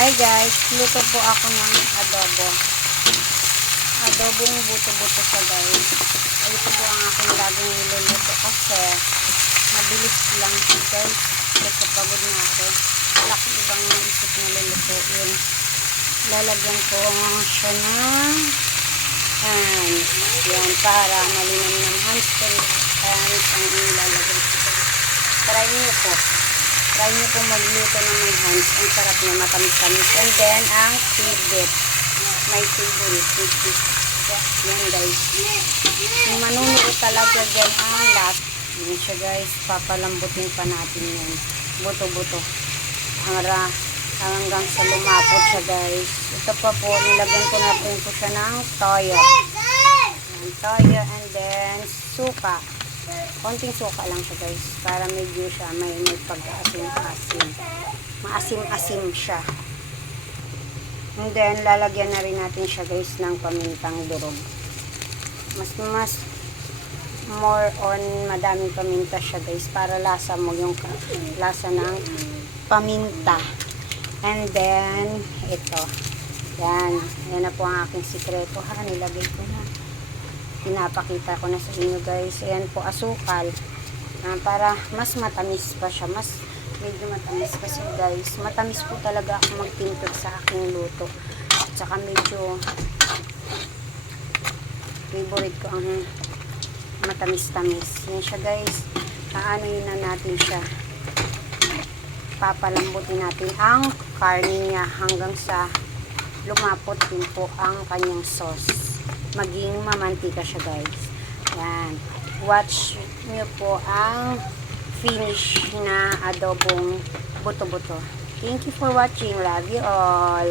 Hi guys, luto po ako ng adobo. Adobong buto-buto siya guys. Ay, ito po ang aking laging niluluto kasi mabilis lang siya guys. Kasi pagod na ako. Wala akong ibang maisip na lulutuin. Lalagyan ko siya ng yan para malinam ng hamster and ang ilalagay ko. Try nyo po. Try nyo po magluto ng may hands. Ang sarap niya, matamis-tamis. And then, ang tidbit. My favorite tidbit. Yan guys. Yung manunuot talaga dyan ang last. Yan siya guys. Papalambutin pa natin yan. Buto-buto. Hanggang sa lumapot siya guys. Ito pa po, nilagyan ko na rin po siya ng toyo. Yan, toyo and then suka. Konting suka lang siya guys. Para medyo siya may pag-asim-asim. Maasim-asim siya. And then, lalagyan na rin natin siya guys ng pamintang durog. Mas more on madaming paminta siya guys. Para lasa mo yung lasa ng paminta. And then, ito. Yan. Yan na po ang aking sikreto ha. Nilagay ko na. Pinapakita ko na sa inyo guys. Ayan po, asukal. Para mas matamis pa siya. Mas medyo matamis kasi guys. Matamis po talaga ako magtintog sa aking luto. At saka medyo favorite ko ang matamis-tamis. Yan siya guys. Aanoyin na natin siya. Papalambutin natin ang karne niya hanggang sa lumapot din po ang kanyang sauce. Maging mamantika siya guys. Yan. Watch nyo po ang finish na adobong buto-buto. Thank you for watching. Love you all.